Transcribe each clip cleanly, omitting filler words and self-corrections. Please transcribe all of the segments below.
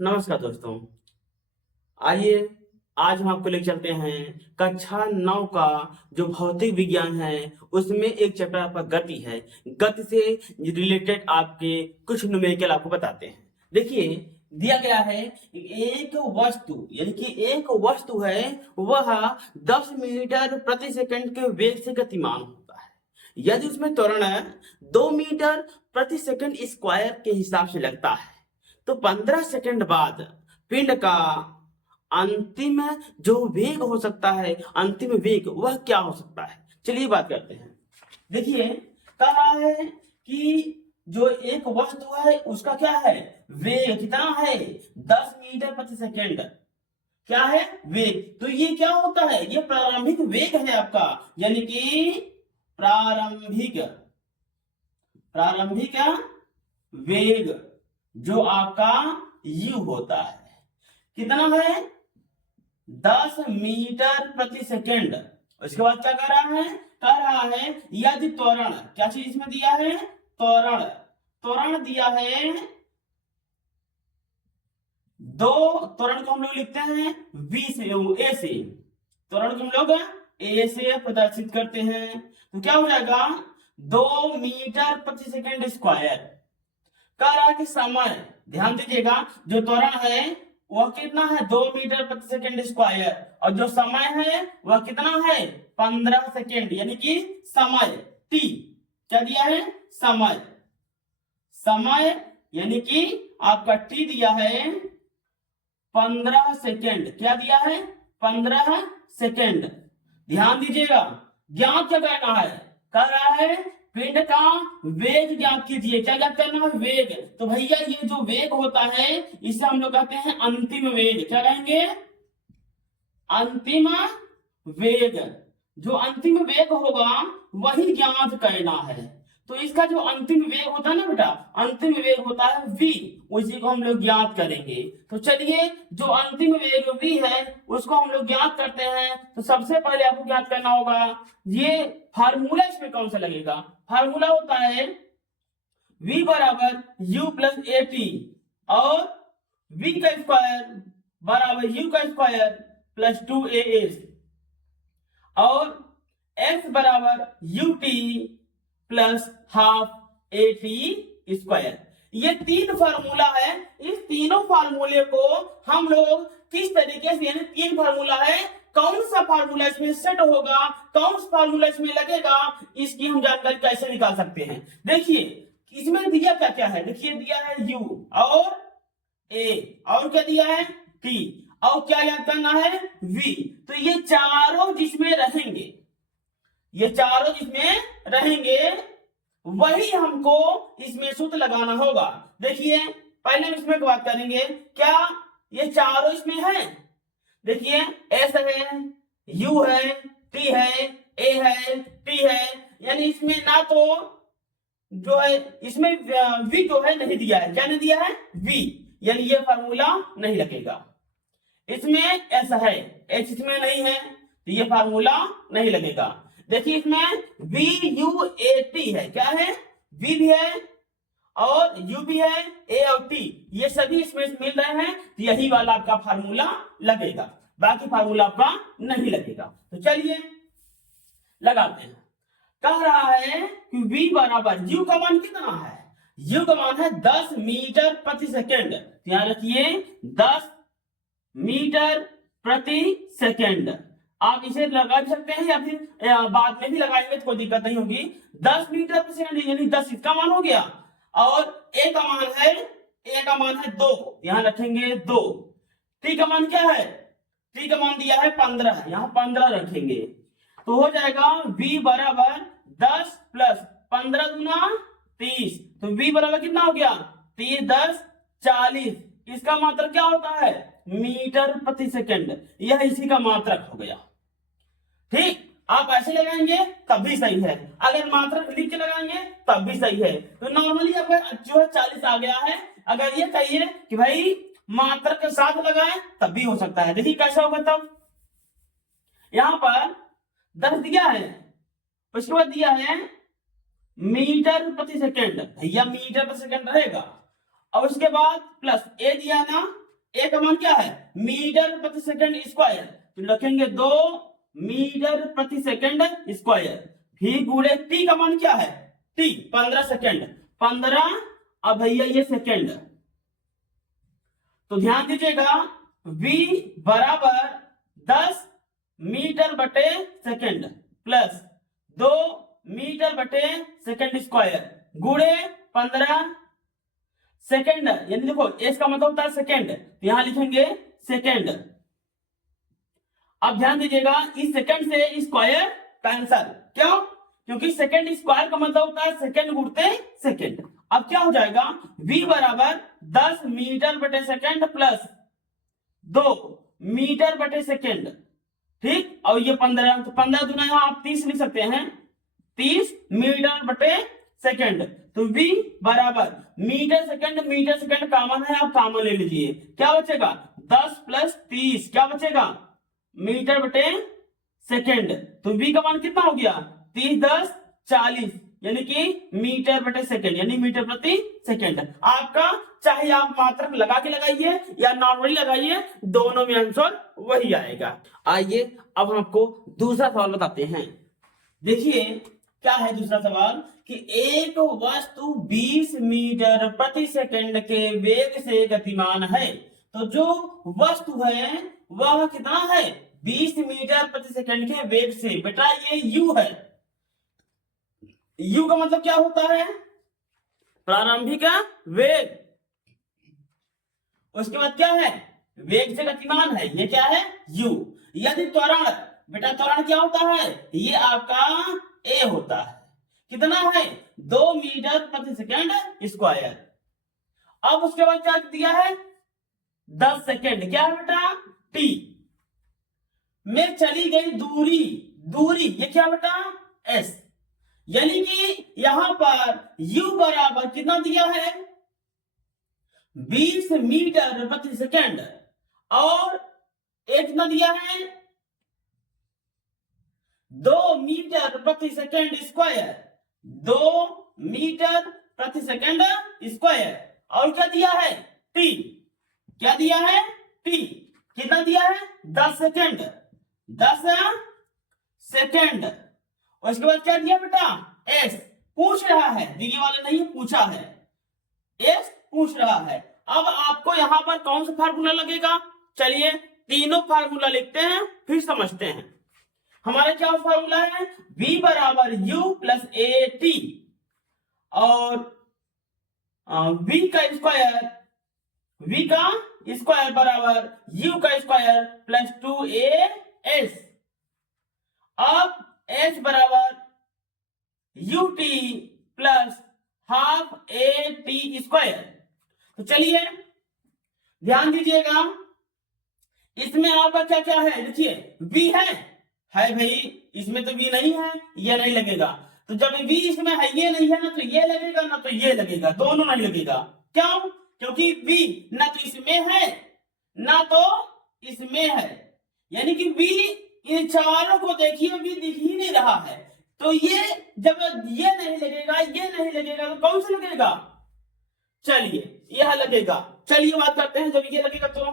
नमस्कार दोस्तों। आइए आज हम आपको लेकर चलते हैं कक्षा 9 का जो भौतिक विज्ञान है उसमें एक चैप्टर आपका गति है। गति से रिलेटेड आपके कुछ न्यूमेरिकल आपको बताते हैं। देखिए दिया गया है एक वस्तु यानी कि एक वस्तु है वह 10 मीटर प्रति सेकंड के वेग से गतिमान होता है। यदि उसमें त्वरण 2 मीटर प्रति सेकंड स्क्वायर के हिसाब से लगता है तो 15 सेकंड बाद पिंड का अंतिम जो वेग हो सकता है, अंतिम वेग वह क्या हो सकता है। चलिए बात करते हैं। देखिए कह रहा है कि जो एक वस्तु है उसका क्या है, वेग कितना है, 10 मीटर प्रति सेकंड। क्या है, वेग। तो ये क्या होता है, ये प्रारंभिक वेग है आपका, यानी कि प्रारंभिक प्रारंभिक वेग जो आपका u होता है, कितना है, 10 मीटर प्रति सेकंड। उसके बाद क्या कह रहा है यदि त्वरण, क्या चीज इसमें दिया है, त्वरण। त्वरण दिया है दो, त्वरण को हम लोग लिखते हैं v से, a से, त्वरण को हम लोग a से प्रदर्शित करते हैं। तो क्या हो जाएगा, 2 मीटर प्रति सेकंड स्क्वायर। कह रहा है कि समय, ध्यान दीजिएगा, जो त्वरण है वह कितना है, 2 मीटर प्रति सेकंड स्क्वायर, और जो समय है वह कितना है, 15 सेकंड, यानी कि समय t। क्या दिया है, समय। समय यानी कि आपका t दिया है 15 सेकंड। क्या दिया है, 15 सेकंड। ध्यान दीजिएगा, ज्ञात क्या करना है, कह रहा है पिंड का वेग ज्ञात कीजिए। क्या ज्ञात करना है, वेग। तो भैया ये जो वेग होता है इसे हम लोग कहते हैं अंतिम वेग। क्या कहेंगे, अंतिम वेग। जो अंतिम वेग होगा वही ज्ञात करना है। तो इसका जो अंतिम वेग होता है ना बेटा, अंतिम वेग होता है v, उसी को हम लोग ज्ञात करेंगे। तो चलिए जो अंतिम वेग v है उसको हम लोग ज्ञात करते हैं। तो सबसे पहले आपको ज्ञात करना होगा, ये फार्मूला इसमें कौन सा लगेगा, फार्मूला होता है v बराबर u प्लस ए टी, और v का स्क्वायर बराबर u का स्क्वायर प्लस 2as, और x बराबर u T plus half A T square. ये 3 फार्मूला है। इस तीनों फार्मूले को हम लोग किस तरीके से, यानी 3 फार्मूला है, कौन सा फार्मूला इसमें सेट होगा, कौन सा फार्मूला इसमें लगेगा, इसकी हम जानकारी कैसे निकाल सकते हैं। देखिए इसमें दिया क्या क्या है, देखिए दिया है u और a, और क्या दिया है t, और क्या याद करना है, v। तो ये चारों जिसमें रहेंगे, ये चारों जिसमें रहेंगे वही हमको इसमें सूत्र लगाना होगा। देखिए पहले हम इसमें बात करेंगे, क्या ये चारों इसमें है, देखिए s है, u है, t है, a है, t है, यानी इसमें ना तो जो है इसमें v जो है नहीं दिया है। क्या नहीं दिया है, v, यानी ये फार्मूला नहीं लगेगा। इसमें ऐसा है, h इसमें नहीं है तो ये फार्मूला नहीं लगेगा। देखिए इसमें v u a t है, क्या है, v भी है और u भी है, a और t, ये सभी इसमें मिल रहे हैं, तो यही वाला आपका फार्मूला लगेगा, बाकी फार्मूला आपका नहीं लगेगा। तो चलिए लगाते हैं। कह रहा है कि v बराबर u का मान कितना है, u का मान है 10 मीटर प्रति सेकंड। ध्यान रखिए 10 मीटर प्रति सेकंड। आप इसे लगा भी सकते हैं या फिर बाद में भी लगाएंगे तो कोई दिक्कत नहीं होगी। 10 मीटर प्रति सेकंड यानी 10 इसका मान हो गया, और a का मान है 2, यहां रखेंगे 2। t का मान क्या है, t का मान दिया है 15, यहां 15 रखेंगे। तो हो जाएगा v बराबर 10 प्लस 15 गुना 30, तो v बराबर कितना हो गया, 30 10 40। इसका मात्रक क्या होता है, मीटर प्रति सेकंड, यह इसी का मात्रक हो गया। ठीक, आप ऐसे लगाएंगे तब भी सही है, अगर मात्रक लिख के लगाएंगे तब भी सही है। तो नॉर्मली अगर जो है 40 आ गया है, अगर ये कहिए कि भाई मात्रक के साथ लगाएं तब भी हो सकता है। देखिए कैसा होगा, तब यहां पर 10 दिया है, उसके बाद दिया है मीटर प्रति सेकंड, भैया मीटर प्रति सेकंड रहेगा, और उसके बाद प्लस ए दिया ना, ए का मान क्या है मीटर प्रति सेकंड स्क्वायर, तो रखेंगे 2 मीटर प्रति सेकंड स्क्वायर, फिर गुणे टी का मान क्या है टी 15 सेकंड, 15 अब भैया ये सेकंड, तो ध्यान दीजिएगा v बराबर 10 मीटर बटे सेकंड प्लस 2 मीटर बटे सेकंड स्क्वायर गुणे 15 सेकंड, यानी देखो एस का मतलब होता है सेकंड, तो यहां लिखेंगे सेकंड। अब ध्यान दीजिएगा इस सेकंड से स्क्वायर कैंसल, क्यों? क्योंकि सेकंड स्क्वायर का मतलब होता है सेकंड गुणते सेकंड। अब क्या हो जाएगा v बराबर 10 मीटर बटे सेकंड प्लस 2 मीटर बटे सेकंड, ठीक, और ये 15, तो 15 दूना यहां आप 30 लिख सकते हैं, 30 मीटर बटे सेकंड, तो v बराबर मीटर सेकंड कॉमन है, आप कॉमन ले लीजिए, क्या बचेगा 10 प्लस 30, क्या बचेगा मीटर बटे सेकंड, तो v का मान कितना हो गया 30 10 40, यानी कि मीटर बटे सेकंड, यानी मीटर प्रति सेकंड। आपका चाहे आप मात्रक लगा के लगाइए या नॉर्मली लगाइए, दोनों में आंसर वही आएगा। आइए अब हम आपको दूसरा सवाल बताते हैं। देखिए क्या है दूसरा सवाल कि एक वस्तु 20 मीटर प्रति सेकंड के वेग से गतिमान है, तो जो वस्तु है वह कितना है 20 मीटर प्रति सेकंड के वेग से। बेटा ये u है, u का मतलब क्या होता है प्रारंभिक वेग, उसके बाद क्या है वेग से गतिमान है, ये क्या है u। यदि त्वरण, बेटा त्वरण क्या होता है ये आपका a होता है, कितना है 2 मीटर प्रति सेकंड स्क्वायर। अब उसके बाद क्या दिया है 10 सेकंड, क्या है बेटा t में चली गई दूरी ये क्या बेटा s, यानी कि यहां पर u बराबर कितना दिया है 20 मीटर प्रति सेकंड और a कितना दिया है 2 मीटर प्रति सेकंड स्क्वायर, 2 मीटर प्रति सेकंड स्क्वायर, और क्या दिया है t, क्या दिया है t, कितना दिया है 10 सेकंड, 10 सेकंड। उसके बाद क्या दिया बेटा s, पूछ रहा है, दिए वाले नहीं पूछा है, s पूछ रहा है। अब आपको यहां पर कौन सा फार्मूला लगेगा, चलिए तीनों फार्मूला लिखते हैं फिर समझते हैं। हमारा क्या फार्मूला है v बराबर u प्लस ए टी, और v का स्क्वायर बराबर u का स्क्वायर प्लस 2as। अब h बराबर ut plus half A T square. तो चलिए ध्यान दीजिएगा इसमें आपका क्या क्या है, देखिए v है भाई, इसमें तो v नहीं है, ये नहीं लगेगा, तो जब v इसमें है ये नहीं है ना तो ये लगेगा ना तो ये लगेगा, दोनों नहीं लगेगा, क्यों? क्योंकि v ना तो इसमें है ना तो इसमें है, यानी कि v इन चारों को देखिए v दिख ही नहीं रहा है, तो ये जब ये नहीं लगेगा तो कौन सा लगेगा, चलिए यह लगेगा। चलिए बात करते हैं जब ये लगेगा तो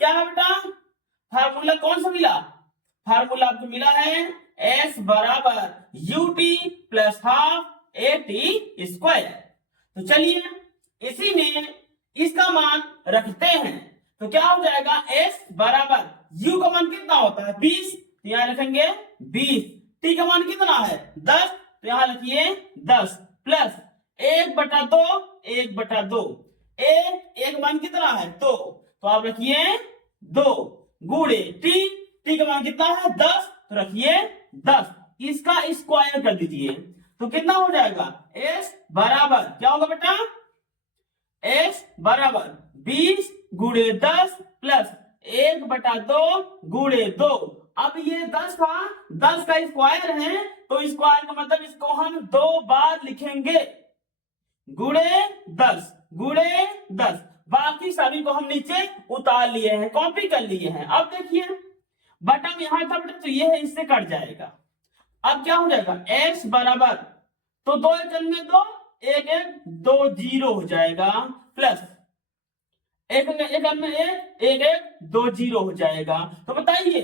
क्या है बेटा फार्मूला कौन सा मिला, फार्मूला आपको मिला है s बराबर ut plus half A T square. तो चलिए इसी में इसका मान रखते हैं, तो क्या हो जाएगा s बराबर u का मान कितना होता है 20, तो यहां रखेंगे 20, t का मान कितना है 10, तो यहां लिखिए 10 प्लस 1/2 एक मान कितना है 2, तो आप रखिए 2 गुणे टी का मान कितना है 10, तो रखिए 10, इसका स्क्वायर कर दीजिए, तो कितना हो जाएगा s बराबर क्या होगा बेटा s बराबर 20 गुणे 10 प्लस 1/2 गुणे 2। अब ये 10 का स्क्वायर है, तो स्क्वायर का मतलब इसको हम 2 बार लिखेंगे, गुणे 10, बाकी सभी को हम नीचे उतार लिए हैं, कॉपी कर लिए हैं। अब देखिए बटन यहां था बेटा, तो ये है इससे कट जाएगा। अब क्या हो जाएगा x बराबर, तो 2 1 में 2, 1 1 2 0 हो जाएगा, प्लस एक में एक एक 2 जीरो हो जाएगा। तो बताइए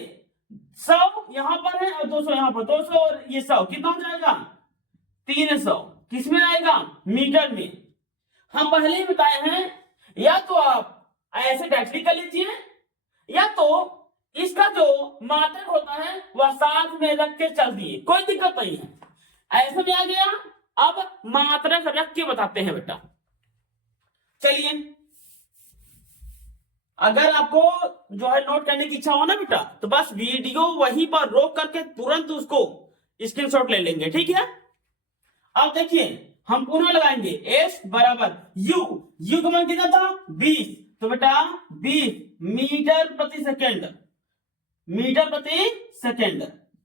100 यहां पर है और 200 यहां पर, 200 और ये 100 कितना हो जाएगा 300। किसमें आएगा मीटर में। हम पहले ही बताए हैं या तो आप ऐसे डायरेक्टली कर लीजिए या तो इसका जो मात्रक होता है वह साथ में रख के चल दिए, कोई दिक्कत नहीं है। ऐसे में आ गया। अब मात्रक रख के बताते हैं बेटा। चलिए अगर आपको जो है नोट करने की इच्छा हो ना बेटा तो बस वीडियो वहीं पर रोक करके तुरंत उसको स्क्रीनशॉट ले लेंगे, ठीक है। अब देखिए हम पुनः लगाएंगे एस बराबर यू का मान कितना था 20, तो बेटा 20 मीटर प्रति सेकेंड, मीटर प्रति सेकेंड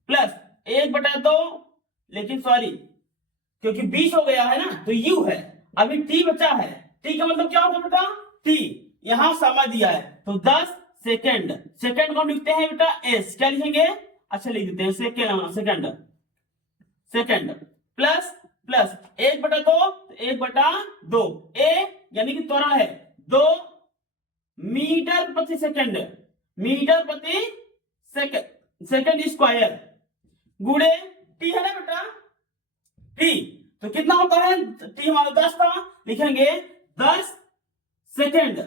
प्लस 1/2, लेकिन सॉरी क्योंकि 20 हो गया है ना तो यू है, अभी टी बचा है। टी का मतलब क्या होता है बेटा टी, यहां समय दिया है तो 10 सेकेंड, सेकेंड को लिखते हैं बेटा एस, क्या लिखेंगे अच्छा लिख देते हैं सेकेंड सेकेंड प्लस प्लस 1/2, 1/2 ए यानी कि त्वरण है 2 मीटर प्रति सेकेंड, मीटर प्रति सेकेंड स्क्वायर गुणे टी है ना बेटा टी, तो कितना होता है टी हमारा 10 था, लिखेंगे 10 सेकेंड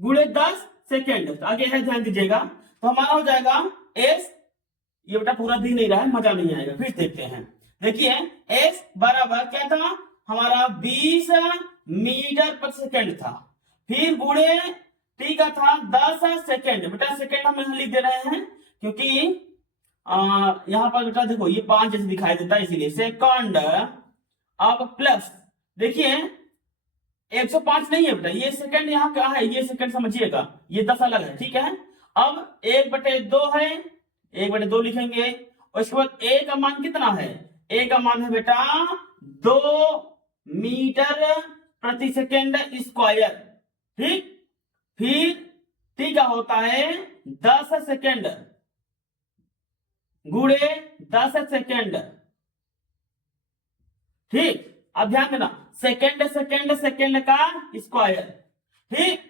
गुणे 10 सेकेंड। तो आगे है ध्यान दीजिएगा, तो हमारा हो जाएगा एस, ये बेटा पूरा दी नहीं रहा है मजा नहीं आएगा, फिर देखते हैं। देखिए एस बराबर क्या था हमारा 20 मीटर प्रति सेकेंड था, फिर गुणे टी का था 10 सेकेंड, बेटा सेकेंड हम यहां लिख दे रहे हैं क्योंकि यहां पर बेटा देखो ये 5 जैसे दिखाई देता है इसीलिए सेकंड। अब प्लस देखिए 105 नहीं है बेटा, ये सेकंड यहाँ क्या है, ये सेकंड समझिएगा, ये 10 अलग है, ठीक है। अब 1/2 है, 1/2 लिखेंगे और इसके बाद ए का मान कितना है, ए का मान है बेटा 2 मीटर प्रति सेकेंड स्क्वायर, ठीक। फिर टी का होता है 10 सेकेंड गुणे 10 सेकेंड, ठीक। अब ध्यान देना सेकेंड सेकेंड सेकेंड का स्क्वायर, ठीक।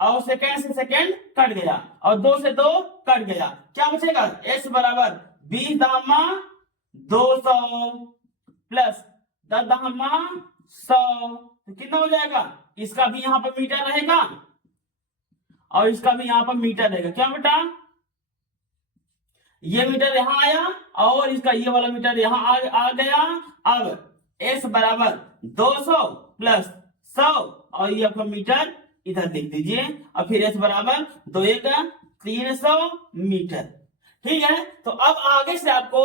और सेकेंड से सेकेंड कट गया और 2 से 2 कट गया, क्या बचेगा एस बराबर 20 दामा 200 प्लस 10 दामा 100, तो कितना हो जाएगा, इसका भी यहां पर मीटर रहेगा और इसका भी यहां पर मीटर रहेगा, क्या बेटा ये मीटर यहां आया और इसका ये वाला मीटर यहां आ गया। अब एस बराबर 200 प्लस 100 और ये आपका मीटर इधर लिख दीजिए और फिर एस बराबर 2 1 300 मीटर, ठीक है। तो अब आगे से आपको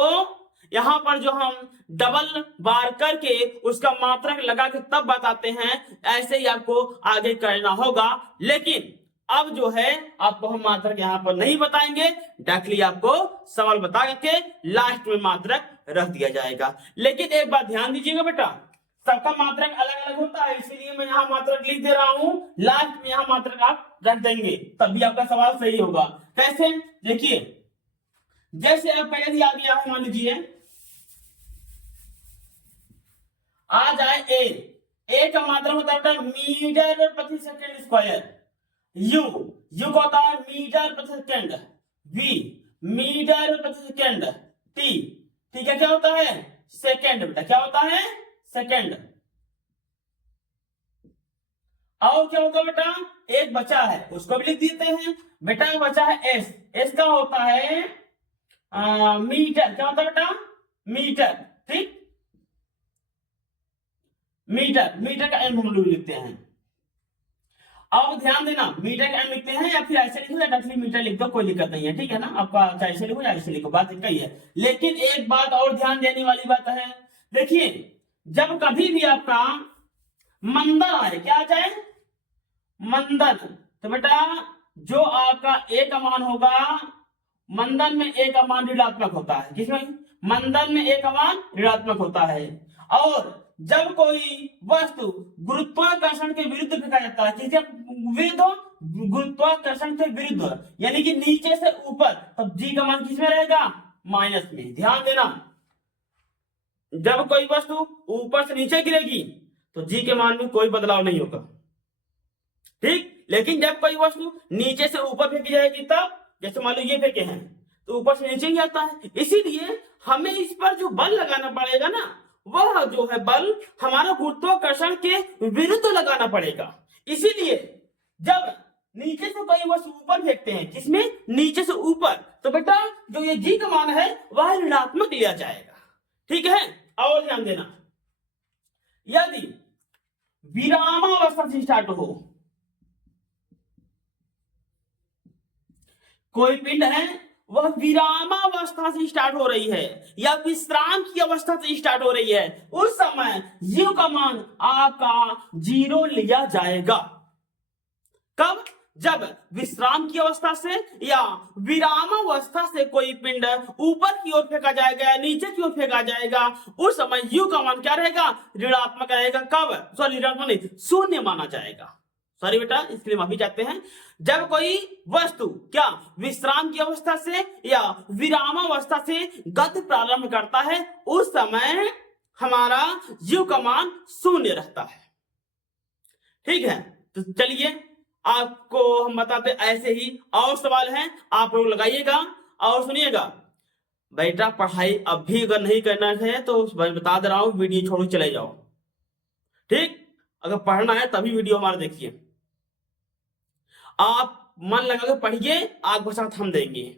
यहां पर जो हम डबल बार करके उसका मात्रक लगा के तब बताते हैं, ऐसे ही आपको आगे करना होगा। लेकिन अब जो है आपको हम मात्रक यहां पर नहीं बताएंगे, डायरेक्टली आपको सवाल बता के लास्ट में मात्रक रख दिया जाएगा। लेकिन एक बात ध्यान दीजिएगा बेटा, सबका मात्रक अलग अलग होता है, इसीलिए मैं यहाँ मात्रक लिख दे रहा हूं, लास्ट में यहाँ मात्रक आप रख देंगे तभी आपका सवाल सही होगा। कैसे देखिए, जैसे आप पहले ही आ गया है, मान लीजिए आ जाए ए का मात्रक होता है मीटर प्रति सेकेंड स्क्वायर, यू का होता है मीटर प्रति सेकेंड, वी मीटर प्रति सेकेंड, टी ठीक है क्या होता है सेकेंड, बेटा क्या होता है सेकेंड। और क्या होगा बेटा एक बचा है उसको भी लिख देते हैं, बेटा बचा है एस, एस का होता है मीटर, क्या होता है बेटा मीटर, ठीक। मीटर का एम हम लोग लिखते हैं। अब ध्यान देना मीटर का एम लिखते हैं या फिर ऐसे लिखो या डायरेक्टली मीटर लिख दो, कोई दिक्कत नहीं है, ठीक है ना। आपका चाहे ऐसे लिखो या ऐसे लिखो, बात इतना ही है। लेकिन एक बात और ध्यान देने वाली बात है, देखिए जब कभी भी आपका मंदन आए, क्या आ जाए मंदन, तो बेटा जो आपका ए का मान होगा, मंदन में ए का मान ऋणात्मक होता है, किसमें मंदन में ए का मान ऋणात्मक होता है। और जब कोई वस्तु गुरुत्वाकर्षण के विरुद्ध फेंका जाता है, किसके विरुद्ध, गुरुत्वाकर्षण के विरुद्ध यानी कि नीचे से ऊपर, तब जी का मान किसमें रहेगा माइनस में। ध्यान देना जब कोई वस्तु ऊपर से नीचे गिरेगी तो जी के मान में कोई बदलाव नहीं होगा, ठीक। लेकिन जब कोई वस्तु नीचे से ऊपर फेंकी जाएगी तब, जैसे मान लो ये फेंके हैं तो ऊपर से नीचे ही आता है, इसीलिए हमें इस पर जो बल लगाना पड़ेगा ना, वह जो है बल हमारा गुरुत्वाकर्षण के विरुद्ध लगाना पड़ेगा। इसीलिए जब नीचे से कोई वस्तु ऊपर फेंकते हैं, किसमें, नीचे से ऊपर, तो बेटा जो ये जी का मान है वह ऋणात्मक लिया जाएगा। ठीक है, और ध्यान देना, यदि विरामावस्था से स्टार्ट हो, कोई पिंड है वह विरामावस्था से स्टार्ट हो रही है या विश्राम की अवस्था से स्टार्ट हो रही है, उस समय u का मान आपका 0 लिया जाएगा। कब, जब विश्राम की अवस्था से या विरामावस्था से कोई पिंड ऊपर की ओर फेंका जाएगा या नीचे की ओर फेंका जाएगा, उस समय u का मान क्या रहेगा, ऋणात्मक रहेगा। कब, सॉरी ऋणात्मक नहीं, शून्य माना जाएगा। सॉरी बेटा, इसके लिए माफी चाहते हैं। जब कोई वस्तु क्या विश्राम की अवस्था से या विरामावस्था से गति प्रारंभ करता है, उस समय हमारा u का मान शून्य रहता है। ठीक है, तो चलिए आपको हम बताते ऐसे ही और सवाल हैं, आप लोग लगाइएगा और सुनिएगा। बेटा पढ़ाई अब भी अगर नहीं करना है तो मैं बता दे रहा हूं, वीडियो छोड़ चले जाओ। ठीक, अगर पढ़ना है तभी वीडियो हमारा देखिए, आप मन लगा के पढ़िए, आपके साथ हम देंगे।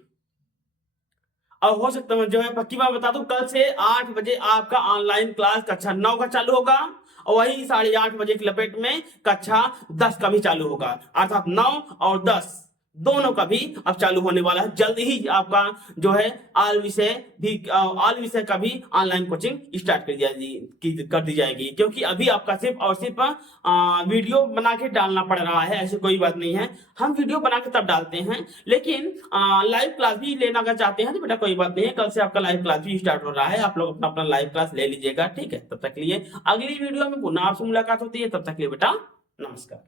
और हो सकता है जो है पक्की बात बता दूं, कल से 8 बजे आपका ऑनलाइन क्लास कक्षा 9 का चालू होगा और वही 8:30 बजे की लपेट में कक्षा 10 का भी चालू होगा, अर्थात 9 और 10 दोनों का भी अब चालू होने वाला है। जल्द ही आपका जो है ऑल विषय का भी ऑनलाइन कोचिंग स्टार्ट कर दी जाएगी, क्योंकि अभी आपका सिर्फ और सिर्फ वीडियो बना के डालना पड़ रहा है। ऐसी कोई बात नहीं है, हम वीडियो बना के तब डालते हैं, लेकिन लाइव क्लास भी लेना अगर चाहते हैं तो बेटा कोई बात नहीं है, कल से आपका लाइव क्लास भी स्टार्ट हो रहा है, आप लोग अपना लाइव क्लास ले लीजिएगा। ठीक है, तब तक के लिए अगली वीडियो में पुनः आपसे मुलाकात होती है, तब तक के लिए बेटा नमस्कार।